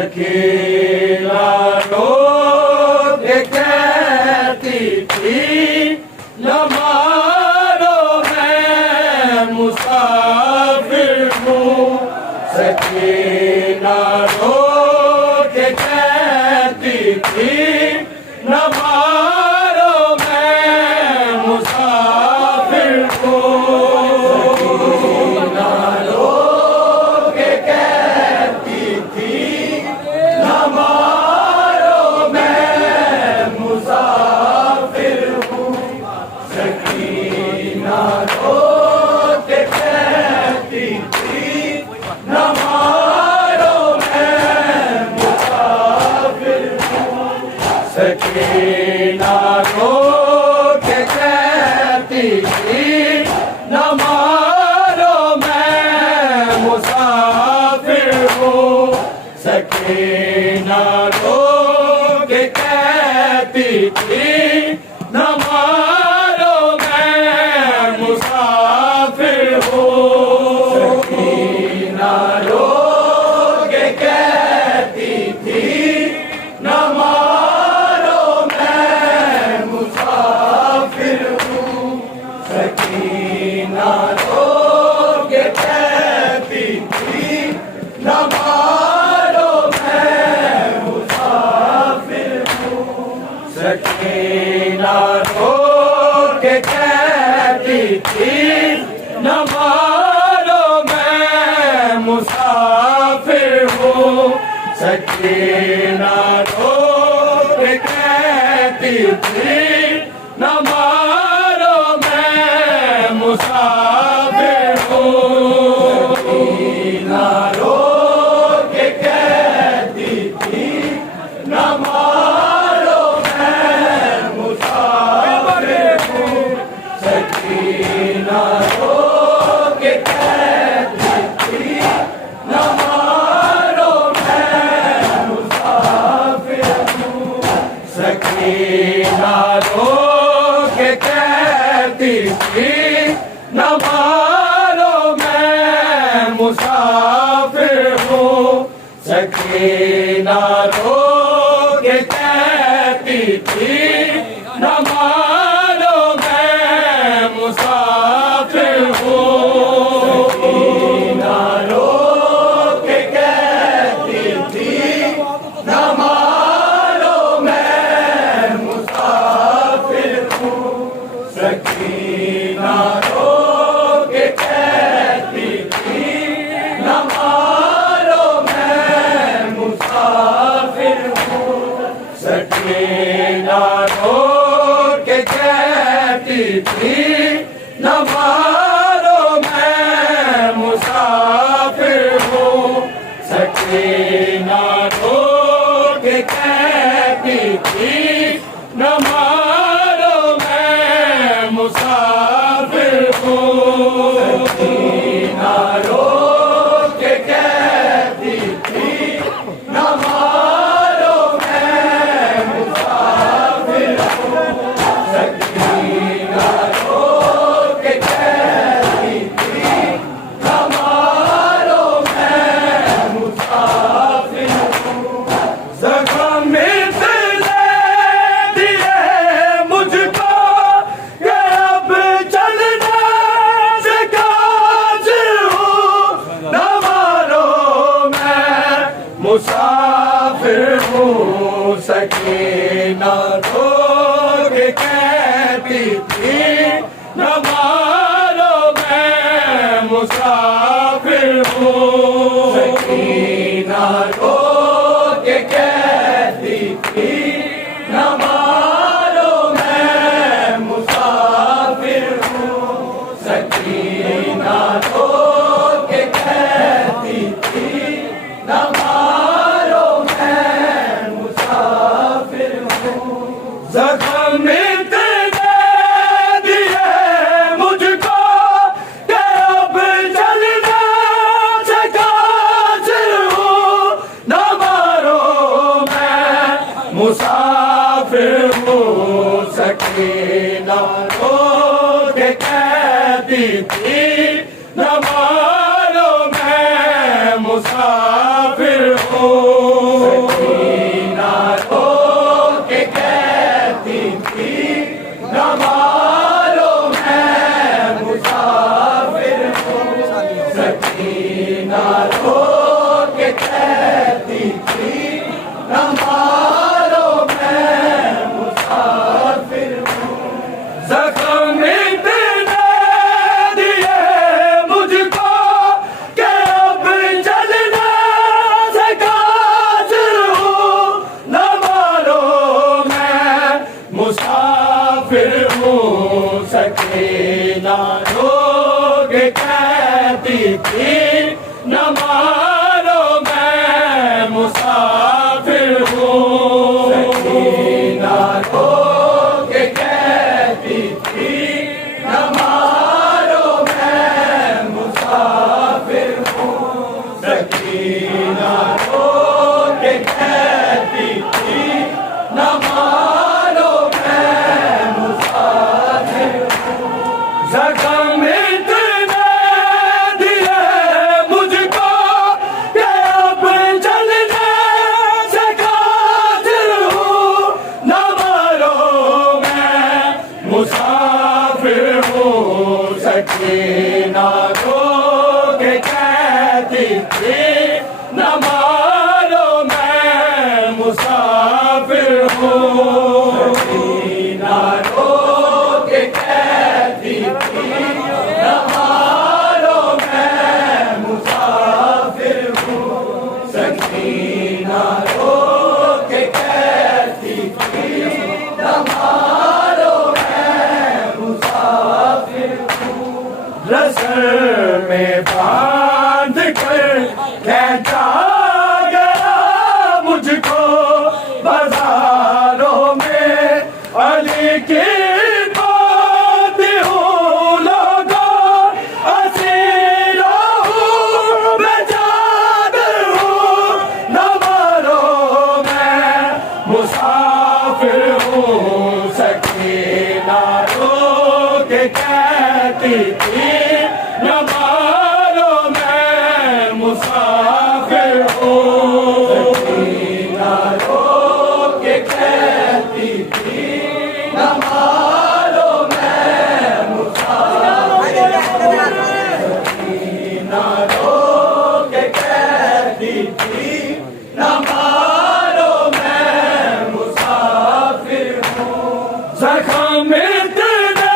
सकीना रो के कहती थी सकीना रो के कहती थी न मारो मैं मुसाफिर हूँ। सकीना रो के कहती थी न मारो मैं मुसाफिर हूँ। सकीना रो के कहती थी न मारो मैं मुसाफिर हूँ। सकीना रो के कहती थी न मारो मैं मुसाफिर हूँ। सकीना रो के कहती थी न मारो मैं मुसाफिर हूँ। सकीना रो के कहती थी न मारो मैं मुसाफिर हूँ। सकीना रो के कहती थी न मारो मैं मुसाफिर हूँ। सकीना रो के कहती थी न मारो मैं मुसाफिर हूँ। सकीना रो के कहती थी न मारो मैं मुसाफिर हूँ। सकीना रो के कहती थी न मारो मैं मुसाफिर हूँ। सकीना रो के कहती थी न मारो मैं मुसाफिर हूँ। सकीना रो के कहती थी न मारो मैं मुसाफिर हूँ। सकीना रो के कहती थी न मारो मैं मुसाफिर हूँ। सकीना रो के कहती थी न मारो मैं मुसाफिर हूँ। सकीना रो के कहती थी न मारो मैं मुसाफिर हूँ। सकीना रो के कहती थी न मारो मैं मुसाफिर हूँ। जख्म इतने दिए मुझको कि अब चलने से काजिल हूँ। न मारो मैं मुसाफिर हूँ। सकीना रो के कहती थी न मारो मैं मुसाफिर हूँ। सकीना रो के कहती थी न मारो मैं मुसाफिर हूँ। सकीना रो के कहती थी न मारो मैं मुसाफिर हूँ। जख्म इतने दिए मुझको कि अब चलने से काजिल हूँ। न मारो मैं मुसाफिर हूँ। सकीना रो के कहती थी न मारो मैं मुसाफिर हूँ। सकीना रो के कहती थी न मारो मैं मुसाफिर हूँ। सकीना रो के कहती थी न मारो मैं मुसाफिर हूँ। जख्म इतने हूँ सकीना रोग कहती थी न मारो मैं मुसाफिर हूँ सकीना रोग कहती थी न मारो मैं मुसाफिर हूँ सकीना रोग कहती थी न मारो मैं मुसाफिर हूँ जख्म इतना दिया मुझको कि अब चलने से कातिल हूँ न मारो मैं मुसाफिर हूँ सकीना रोग कहती थी न मारो मैं मुसाफिर हूँ सकीना रोग कहती थी न मारो मैं मुसाफिर हूँ सकीना रोग कहती थी न मारो मैं मुसाफिर हूँ रसल में बांध कर खेचा गया मुझको बाजारों में अली की बात हूँ लोगों असीरों हूँ बेचादर हूँ न मारो मैं मुसाफिर हूँ सकीना रोग कहती थी न मारो मैं मुसाफिर हूँ सकीना रोग कहती थी न मारो मैं मुसाफिर हूँ सकीना रोग कहती थी न मारो मैं मुसाफिर हूँ जख्म इतने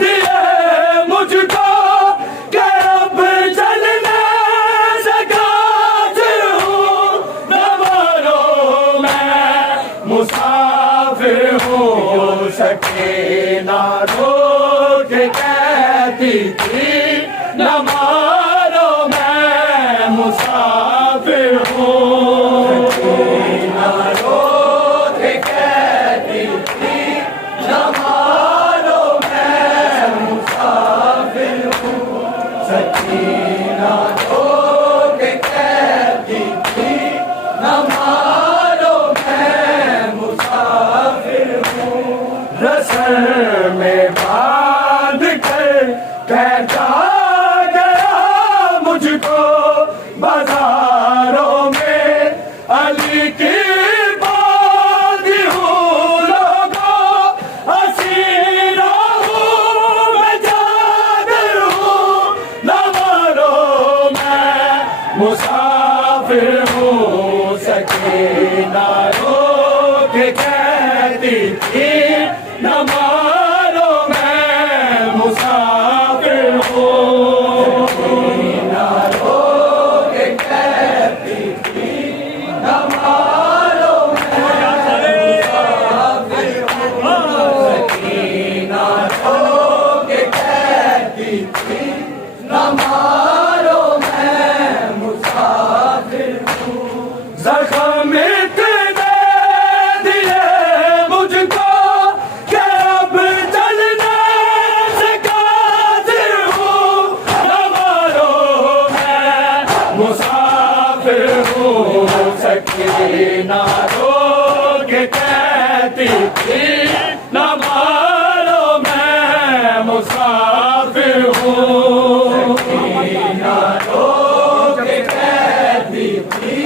दिए मुझको कि अब चलने से कातिल हूँ न मारो मैं मुसाफिर हूँ सकीना रोग कहती थी न मारो मैं मुसाफिर हूँ सकीना रोग कहती थी न मारो मैं मुसाफिर हूँ सकीना रोग कहती थी न मारो मैं मुसाफिर हूँ रसल में बांध कर कहता गया मुझको बाजारों में अली की बात हूँ लोगों असीरों हूँ बेचादर हूँ न मारो मैं मुसाफिर हूँ सकीना रोग कहती थी न मारो मैं मुसाफिर हूँ सकीना रोग कहती थी न मारो मैं मुसाफिर हूँ सकीना रोग कहती थी न मारो मैं मुसाफिर हूँ जख्म इतने दिए मुझको कि अब चलने से कातिल हूँ न मारो मैं मुसाफिर हूँ सकीना रोग कहती थी न मारो मैं मुसाफिर हूँ सकीना रोग कहती थी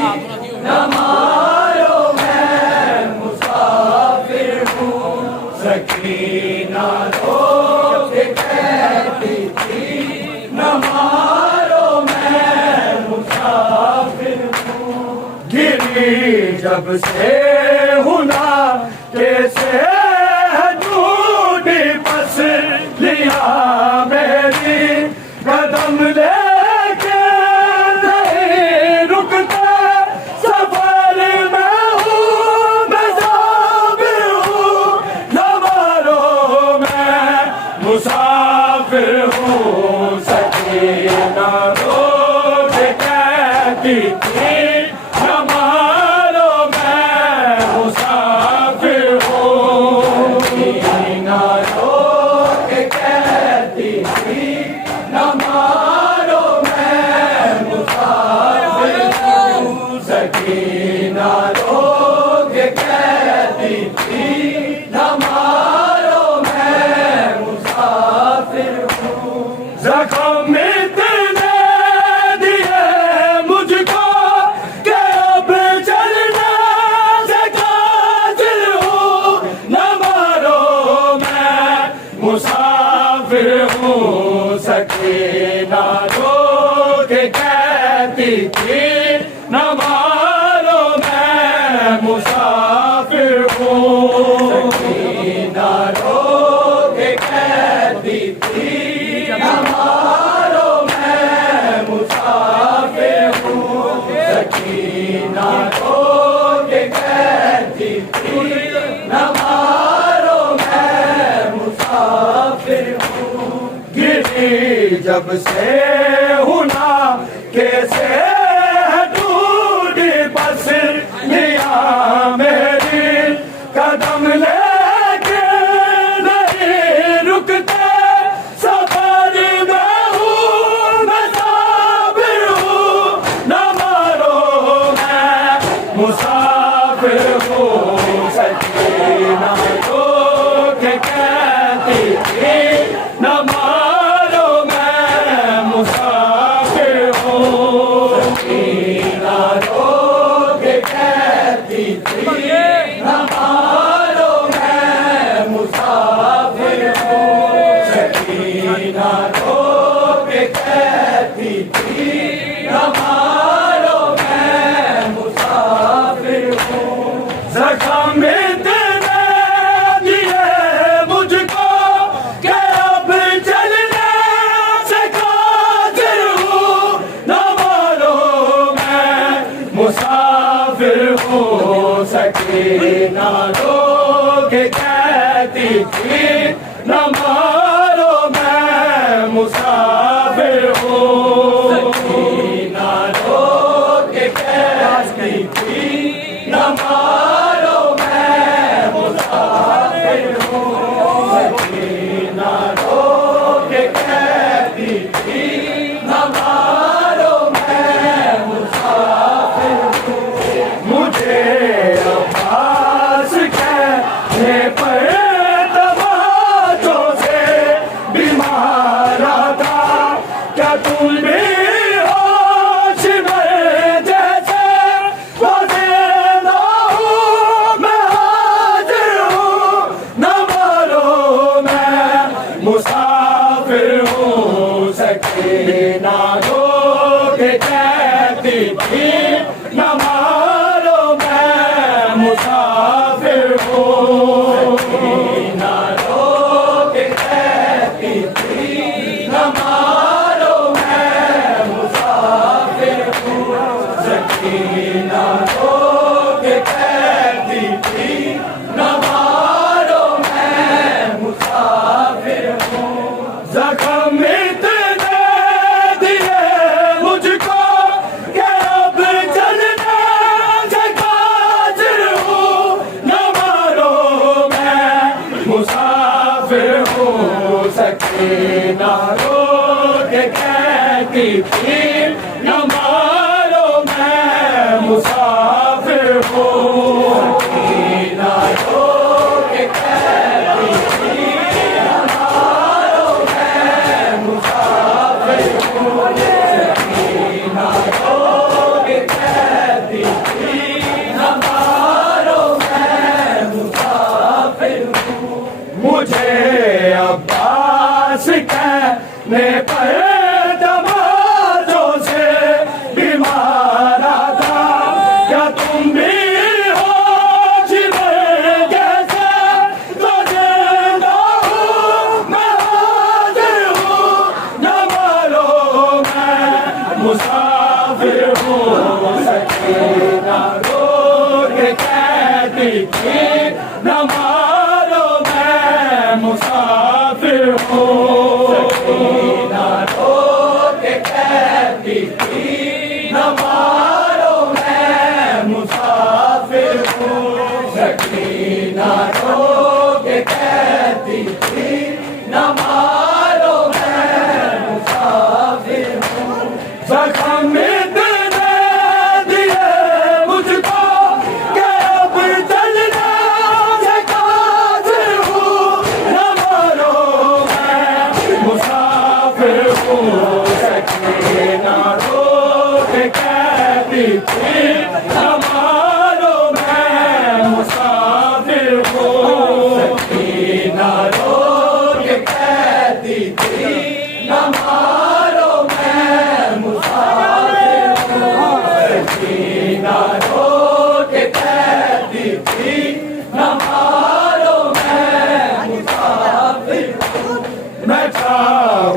न मारो मैं मुसाफिर हूँ सकीना रोग कहती थी न मारो मैं मुसाफिर हूँ गिरी जब से हुना कैसे है टूटी पसलियां मेरी कदम लेके नहीं रुकते सफर में हूँ मैं साबिर हूँ न मारो जख्म इतने दिए मुझको कि अब चलने से काजिल हूँ। न मारो मैं मुसाफिर हूँ। सकीना रो के कहती थी न मारो मैं मुसाफिर हूँ। सकीना रो के कहती थी न मारो मैं मुसाफिर हूँ। सकीना रो के कहती थी न मारो मैं मुसाफिर हूँ। गिरी जब से हूँ ना कैसे है टूटी पसलियाँ मेरी। कदम लेके नहीं रुकते सफर में हूँ मैं साबिर हूँ। न मारो मैं मुसाफिर हूँ। सकीना रो के कहती थी न मारो मैं मुसाफिर हूँ। सकीना रो के कहती थी न मारो मैं मुसाफिर हूँ। सकीना रो के कहती थी न मारो मैं मुसाफिर हूँ। जख्म इतने दिए मुझको कि अब चलने से काजिल हूँ। न मारो मैं मुसाफिर हूँ। सकीना रो के कहती थी न मारो मैं मुसाफिर हूँ। सकीना रो के कहती थी न मारो मैं मुसाफिर हूँ। सकीना रो के कहती थी न मारो मैं मुसाफिर हूँ। मुझे अब्बास कहने पर तमाचों से बीमार था। क्या तुम भी होश में जैसे वो जिंदा हूँ मैं हाजिर हूँ। न मारो मैं मुसाफिर हूँ। सकीना रो के कहती थी न मारो मैं मुसाफिर हूँ। सकीना रो के कहती थी न मारो मैं मुसाफिर हूँ। सकीना रो के कहती थी न मारो मैं मुसाफिर हूँ। जख्म इतने दिए मुझको कि अब चलने से काजिल हूँ। न मारो मैं मुसाफिर हूँ। सकीना रो के कहती थी न मारो मैं मुसाफिर हूँ। सकीना रो के कहती थी न मारो मैं मुसाफिर हूँ। सकीना रो के कहती थी न मारो मैं मुसाफिर हूँ। मुझे अब्बास कहने पर तमाचों से बीमार था। क्या तुम भी होश में जैसे तो जिंदा हूँ मैं हाजिर हूँ। न मारो मैं मुसाफिर हूँ। सकीना रो के कहती थी न मारो मैं मुसाफिर हूँ। सकीना रो के कहती थी न मारो मैं मुसाफिर हूँ। सकीना रो के कहती थी न मारो मैं मुसाफिर हूँ। जख्म इतने दिए मुझको कि अब चलने से काजिल हूँ। न मारो मैं मुसाफिर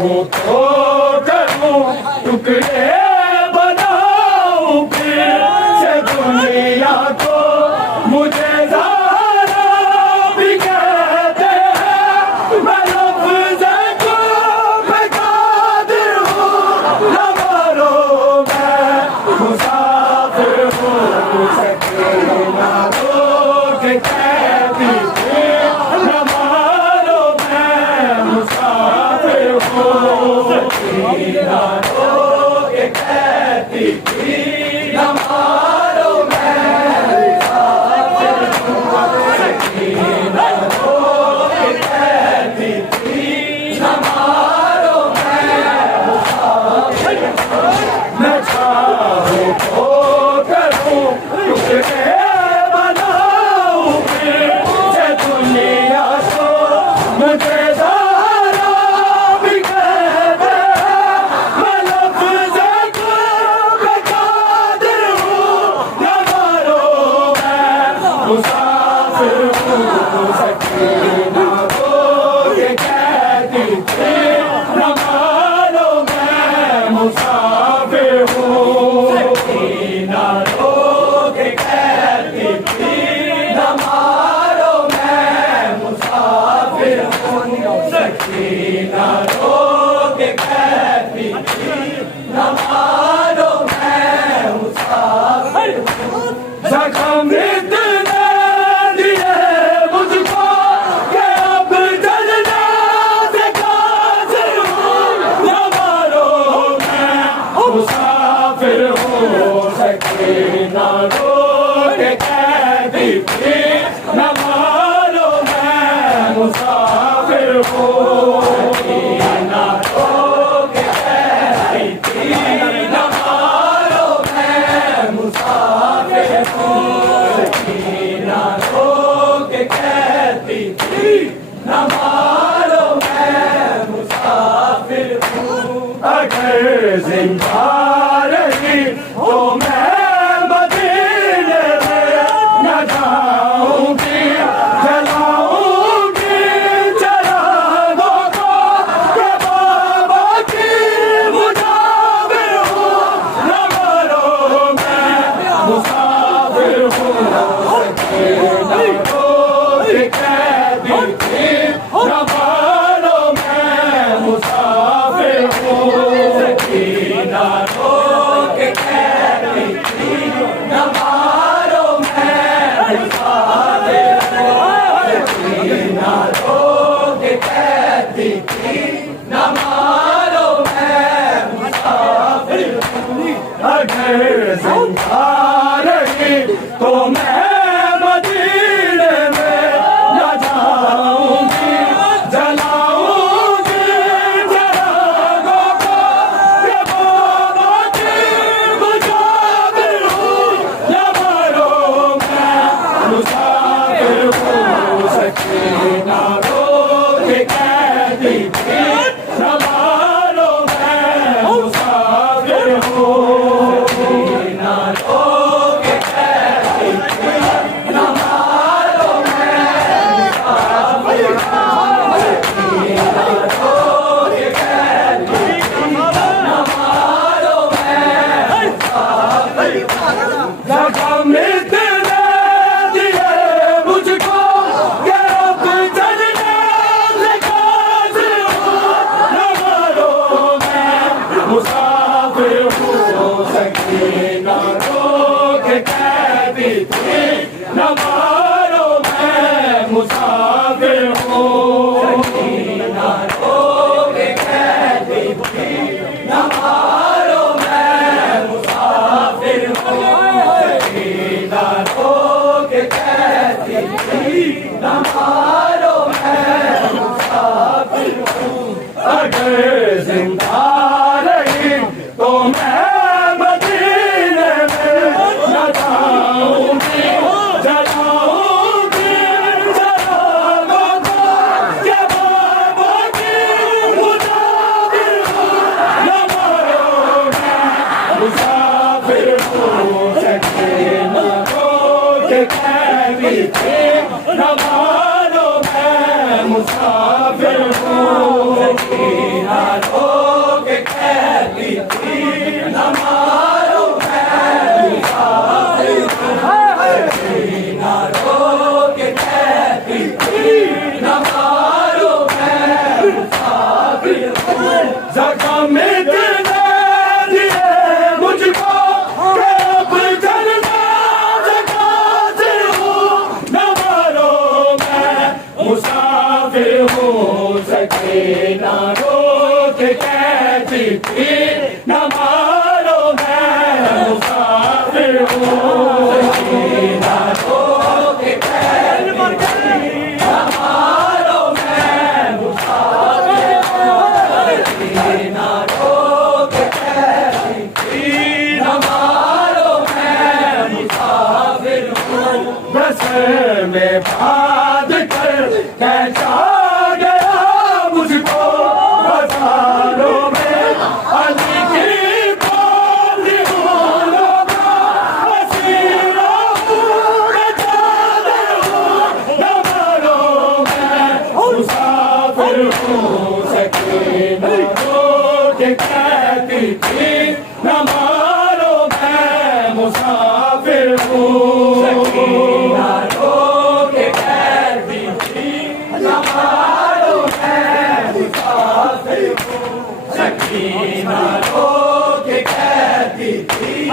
चाहूं तो करूं टुकड़े बनाऊं फिर से दुनिया को मुझे ज़ारा भी कहते हैं मैं लफ्ज़ को बेकादिर हूँ न मारो मैं मुसाफिर हूँ सकीना रोक कहती थी न मारो मैं मुसाफिर हूँ सकीना रोक कहती थी न मारो मैं मुसाफिर हूँ सकीना रोक कहती थी न मारो मैं मुसाफिर हूँ मैं चाहूं तो करूं टुकड़े बनाऊं फिर से दुनिया को मुझे ज़ारा भी कहते हैं मैं लफ्ज़ को बेकादिर हूँ न मारो मैं मुसाफिर हूँ सकीना को ये कहती थी न मारो मैं मुसाफिर हूँ सकीना रोक कहती थी न मारो मैं मुसाफिर हूँ सकीना रोक कहती थी न मारो मैं मुसाफिर हूँ ज़ख्म इतने दिए मुझको कि अब जलने से कासिर हूँ न मारो मैं मुसाफिर हूँ सकीना रोक कहती थी न मारो मैं मुसाफिर हूँ सकीना रोक कहती थी न मारो मैं मुसाफिर हूँ सकीना रोक कहती थी न मारो मैं मुसाफिर हूँ अगर जिंदा रही तो मैं मदीने में न जाऊंगी जलाऊंगी चरागों को कि बाबा की मुजाविर हूँ न मारो मैं मुसाफिर हूँ सकीना रोक कहती थी न मारो मैं मुसाफिर हूँ सकीना रोक कहती थी न मारो मैं मुसाफिर हूँ सकीना रोक कहती थी न मारो मैं मुसाफिर हूँ अगर जिंदा रही तो मैं मदीने में न जाऊंगी जलाऊंगी चरागों को कि बाबा की मुजाविर हूँ न मारो मैं मुसाफिर हूँ सकीना रोक कहती थी न मारो मैं मुसाफिर हूँ सकीना रोक कहती थी न मारो मैं मुसाफिर हूँ सकीना रोक कहती थी न मारो मैं मुसाफिर हूँ ज़ख्म इतने दिए मुझको कि अब जलने से कासिर हूँ न मारो मैं मुसाफिर हूँ सकीना रोक कहती थी न मारो मैं मुसाफिर हूँ सकीना रोक कहती थी न मारो मैं मुसाफिर हूँ सकीना रोक कहती थी न मारो मैं मुसाफिर हूँ अगर जिंदा रही तो मैं मदीने में न जाऊंगी जलाऊंगी चरागों को कि बाबा की मुजाविर हूँ न मारो मैं मुसाफिर हूँ सकीना रोक कहती थी न मारो मैं मुसाफिर हूँ सकीना जख्म इतने दिए मुझको कि अब चलना जकात हूँ न मारो मैं मुसाफिर हूँ सकीना रो के कहती थी न मारो मैं मुसाफिर हूँ सकीना रो के कहती थी न मारो मैं मुसाफिर हूँ सकीना रो के कहती थी न मारो मैं मुसाफिर हूँ बस में बात कर कैसा गया मुझको बाजारों में अली की बाली बोलो हसीना हूँ मैं चादर हूँ न मारो मैं मुसाफिर हूँ सकीना रो के कहती थी न मारो मैं मुसाफिर हूँ सकीना रो के कहती थी न मारो मैं मुसाफिर हूँ सकीना रो के कहती थी न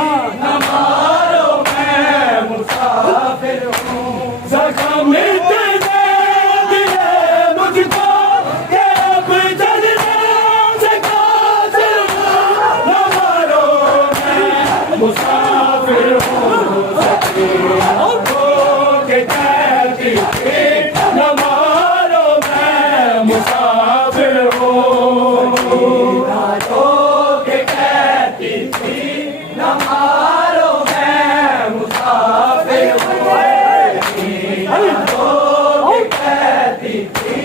मारो मैं मुसाफिर हूँ जख्म इतने दिए मुझको कि अब चलना जकात हूँ न मारो मैं मुसाफिर हूँ सकीना रो के कहती थी न मारो मैं मुसाफिर हूँ सकीना रो के कहती थी न मारो मैं मुसाफिर हूँ सकीना रो के कहती थी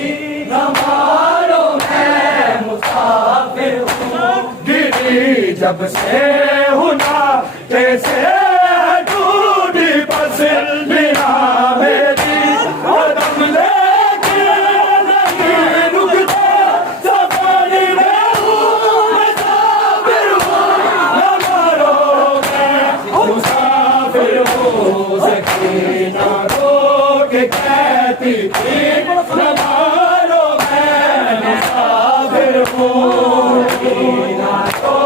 न मारो मैं मुसाफिर हूँ गिरी जब से हुना कैसे टूटी पसलियाँ मेरी कदम लेके नहीं रुकते सफर में हूँ मैं साबिर हूँ न मारो मैं मुसाफिर हूँ सकीना रो के कहती थी न मारो मैं मुसाफिर हूँ सकीना रो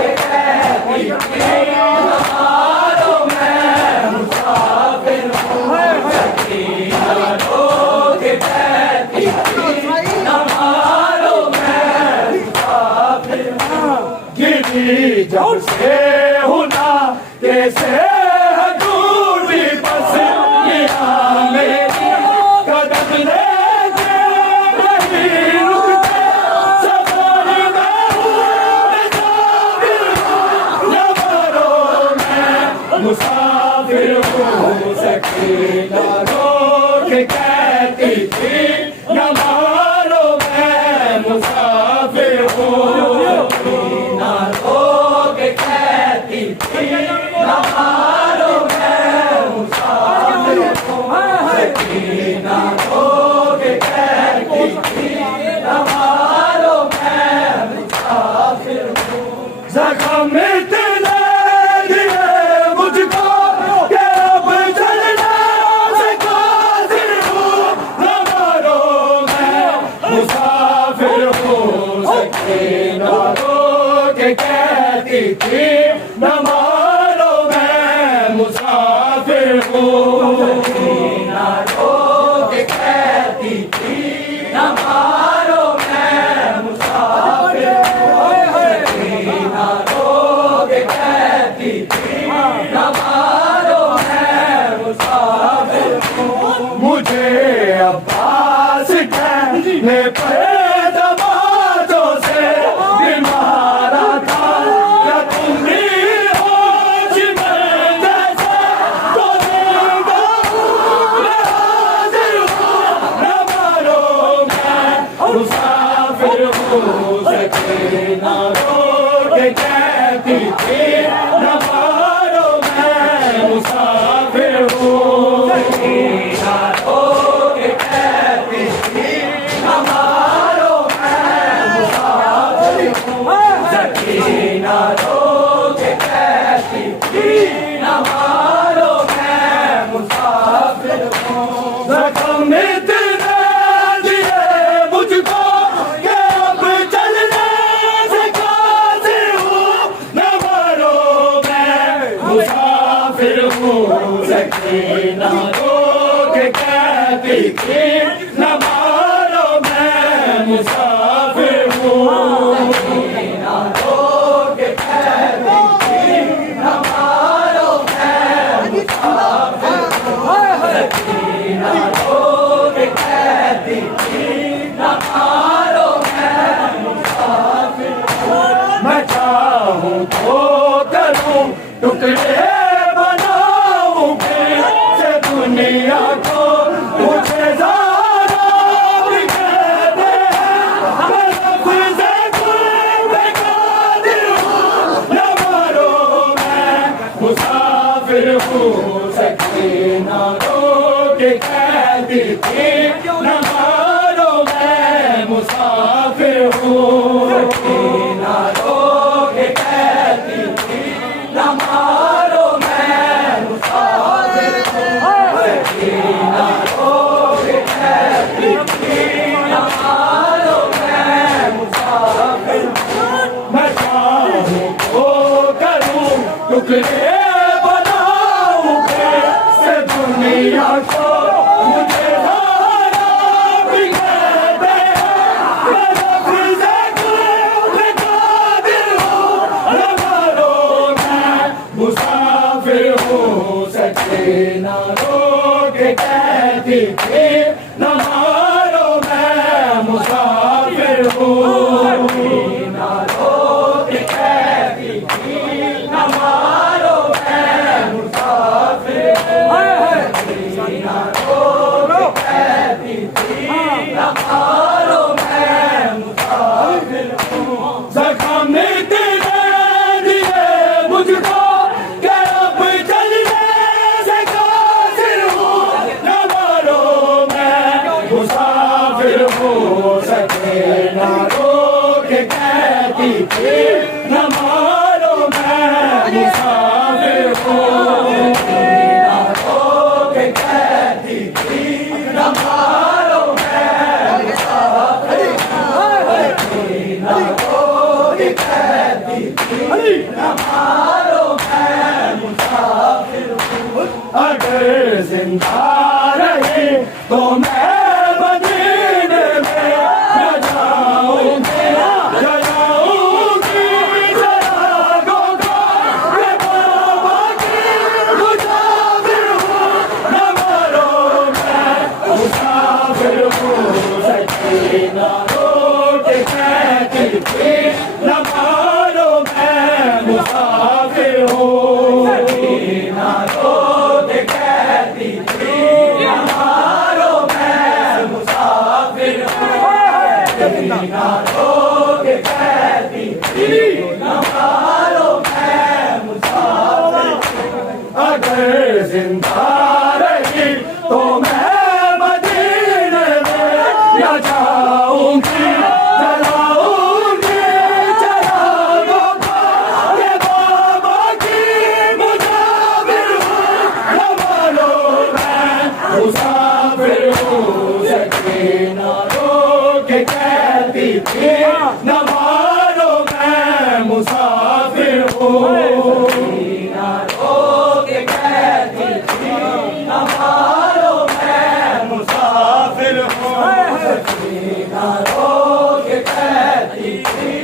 के कहती थी न मारो मैं मुसाफिर हूँ सकीना रो के कहती थी न मारो मैं मुसाफिर हूँ गिरी जब से हुना कैसे टूटी पसलियाँ मेरी कदम लेके नहीं रुकते सफर में हूँ मैं साबिर हूँ न मारो मैं मुसाफिर हूँ सकीना रो के कहती थी न मारो मैं मुसाफिर हूँ सकीना रो के कहती थी न मारो मैं मुसाफिर हूँ सकीना रो के कहती थी न मारो मैं मुसाफिर हूँ जख्म इतने दिए मुझको कि अब चलना जकात हूँ न मारो मैं मुसाफिर हूँ सकीना रो के कहती थी न मारो मैं मुसाफिर हूँ सकीना रो के कहती थी न मारो मैं मुसाफिर हूँ सकीना रो के कहती थी न मारो मैं मुसाफिर हूँ मुझे अब्बास कहने पर दबाजों से बीमारा था क्या तुम भी हो जिमर जैसे तो जिंदा हूँ मैं हाजिर हूँ न मारो मैं मुसाफिर हूँ सकीना रो के कहती थी न मारो मैं मुसाफिर हूँ सकीना रो के कहती थी न मारो मैं मुसाफिर हूँ सकीना रो के कहती थी न मारो मैं मुसाफिर हूँ जख्म इतने दिए मुझको कि अब चलना मुसाफिर हूँ ना रोके कहती थी न मारो मैं मुसाफिर हूँ ना रोके कहती थी न मारो मैं मुसाफिर हूँ मैं चाहूँ तो करूँ टुकड़े बनाऊँ से दुनिया को मुझे हारा भी कहते हैं मैं लफ्ज़ गुल कादिर हूँ न मारो मैं मुसाफिर हूँ सच्चे ना रोके कहती थी न मारो मैं मुसाफिर हूँ ना रोके कहती थी न मारो मैं मुसाफिर हूँ ना रोके कहती थी न मारो मैं मुसाफिर हूँ ज़ख्म तेरे दिए मुझको क्या अब चलने से कासिर हूँ न मारो मैं मुसाफिर हूँ सके ना रोके कहती थी न मारो मैं मुसाफिर हूँ ना रोके कहती थी न मारो मैं मुसाफिर हूँ ना रोके कहती थी न मारो मैं मुसाफिर हूँ अगर जिंदा रही तो मैं मदीने में न जाऊंगी जलाऊंगी चरागों को मैं बाबा की मुसाफिर हूँ न मारो मैं मुसाफिर हूँ सच्ची ना रोके कहती थी न मारो मैं मुसाफिर हूँ सच्ची ना रोके कहती थी न मारो मैं मुसाफिर हूँ ना रोके कहती थी न मारो मैं मुसाफिर हूँ अगर जिंदा रही तो मैं मदीने में न जाऊंगी जलाऊंगी चरागों को ये बाबा की मुसाफिर हूँ न मानो मैं मुसाफिर हूँ सके ना रोके कहती थी न मानो मैं मुसाफिर हूँ ना रोके कहती थी न मारो मैं मुसाफिर हूँ सके ना रोके कहती थी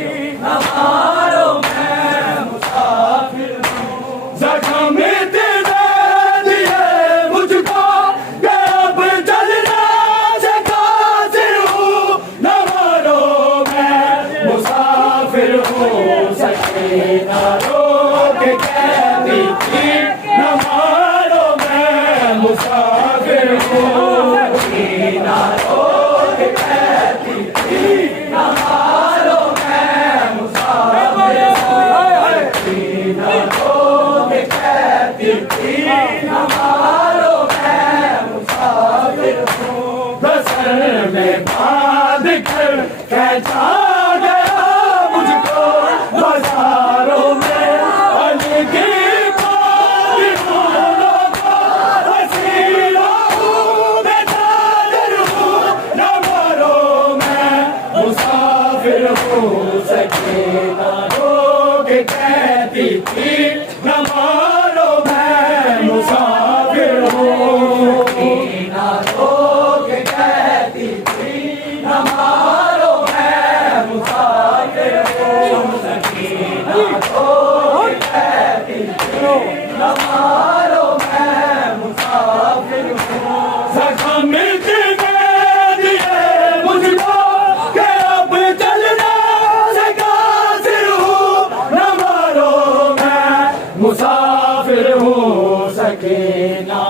न मारो मैं मुसाफिर हूँ ज़ख्म तेरे दिए मुझको क्या अब चलने से कासिर हूँ न मारो मैं मुसाफिर हूँ सके ना रोके कहती थी न मारो मैं मुसाफिर हूँ ना रोके कहती थी न मारो मैं मुसाफिर हूँ ना रोके कहती थी न मारो मैं मुसाफिर हूँ बसर में बांध कर कैसा गया मुझको बाजारों में अली की बात फूलों को हसीना हूँ मैं ताजर हूँ न मारो मैं मुसाफिर हूँ सके ना रोके कहती थी न मारो मैं मुसाफिर हूँ ना रोके कहती थी न मारो मैं मुसाफिर हूँ सके ना रोके कहती थी न मारो मैं मुसाफिर हूँ ज़ख्म तेरे दिए मुझको क्या अब चलने से कासिर हूँ न मारो मैं मुसाफिर हूँ सके ना